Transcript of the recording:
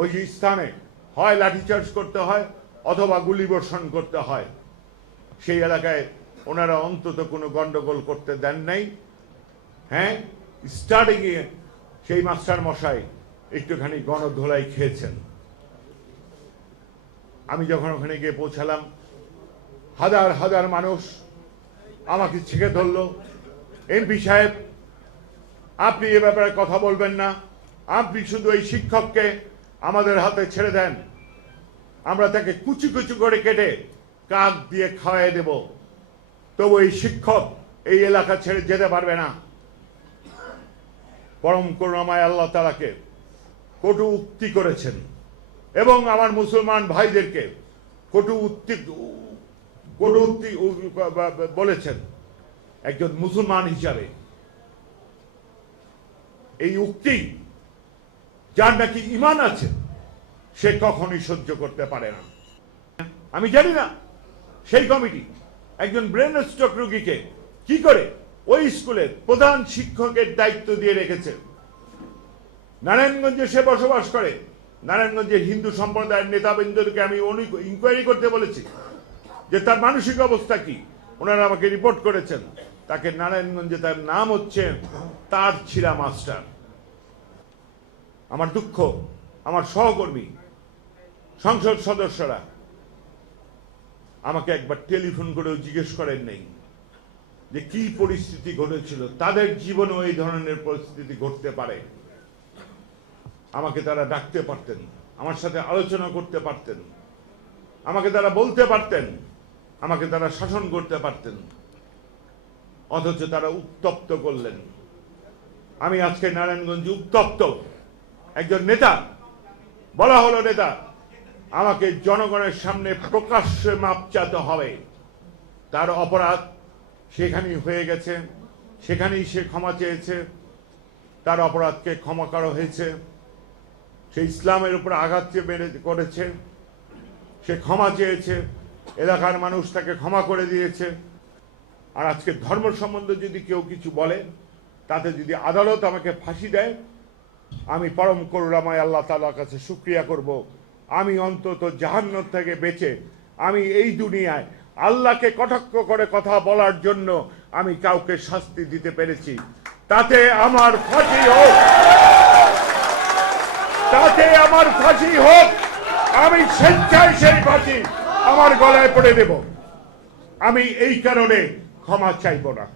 ওই স্থানে হয় লাঠিচার্জ করতে হয় অথবা গুলিবর্ষণ করতে হয়। সেই এলাকায় ওনারা অন্তত কোনো গন্ডগোল করতে দেন নাই। হ্যাঁ, স্টার্টিংয়ে সেই মাস্টার মশাই একটুখানি গণধোলাই খেয়েছেন। আমি যখন ওখানে গিয়ে পৌঁছালাম, হাজার হাজার মানুষ আমাকে ছেঁকে ধরল, এমপি সাহেব আপনি এ ব্যাপারে কথা বলবেন না, আপনি শুধু এই শিক্ষককে আমাদের হাতে ছেড়ে দেন, আমরা তাকে কুচি কুচি করে কেটে কাক দিয়ে খাওয়াই দেব, তবু এই শিক্ষক এই এলাকা ছেড়ে যেতে পারবে না। পরম করুণাময় আল্লাহ তাআলাকে কটু উক্তি করেছেন এবং আমার মুসলমান ভাইদেরকে কটু উক্তি বলেছেন। একজন মুসলমান হিসাবে এই উক্তি যার নাকি ঈমান আছে সে কখনোই সহ্য করতে পারে না। আমি জানি না সেই কমিটি একজন ব্রেন স্ট্রোক রোগীকে কি করে ওই স্কুলের প্রধান শিক্ষকের দায়িত্ব দিয়ে রেখেছে। নারায়ণগঞ্জে সে বসবাস করে। নারায়ণগঞ্জের হিন্দু সম্প্রদায়ের নেতাবৃন্দকে আমি ইনকোয়ারি করতে বলেছি যে তার মানসিক অবস্থা কি। ওনারা আমাকে রিপোর্ট করেছেন তাকে নারায়ণগঞ্জে তার নাম হচ্ছে তার ছিঁড়া মাস্টার। আমার দুঃখ, আমার সহকর্মী সংসদ সদস্যরা আমাকে একবার টেলিফোন করেও জিজ্ঞেস করেন নাই যে কি পরিস্থিতি ঘটেছিল, তাদের জীবনেও এই ধরনের পরিস্থিতি ঘটতে পারে। আমাকে তারা ডাকতে পারতেন, আমার সাথে আলোচনা করতে পারতেন, আমাকে তারা বলতে পারতেন, আমাকে তারা শাসন করতে পারতেন, অথচ তারা উত্তপ্ত করলেন। আমি আজকে নারায়ণগঞ্জে উত্তপ্ত। একজন নেতা, বলা হলো নেতা, আমাকে জনগণের সামনে প্রকাশ্যে মাপ চাইতে হবে। তার অপরাধ সেখানেই হয়ে গেছে, সেখানেই সে ক্ষমা চেয়েছে, তার অপরাধকে ক্ষমা করা হয়েছে। সে ইসলামের উপর আঘাত করেছে, সে ক্ষমা চেয়েছে, এলাকার মানুষ তাকে ক্ষমা করে দিয়েছে। আর আজকে ধর্ম সম্বন্ধে যদি কেউ কিছু বলে, তাতে যদি আদালত আমাকে ফাঁসি দেয়, আমি পরম করুণাময় আল্লাহ তাআলার কাছে শুকরিয়া করব। আমি অন্তত জাহান্নাম থেকে বেঁচে আমি এই দুনিয়ায় আল্লাহকে কটাক্ষ করে কথা বলার জন্য আমি কাউকে শাস্তি দিতে পেরেছি। তাতে আমার ফাঁসি হোক, তাতে আমার ফাঁসি হোক, আমি স্বেচ্ছায় সেই ফাঁসি আমার গলায় পড়ে দেব। আমি এই কারণে ক্ষমা চাইব না।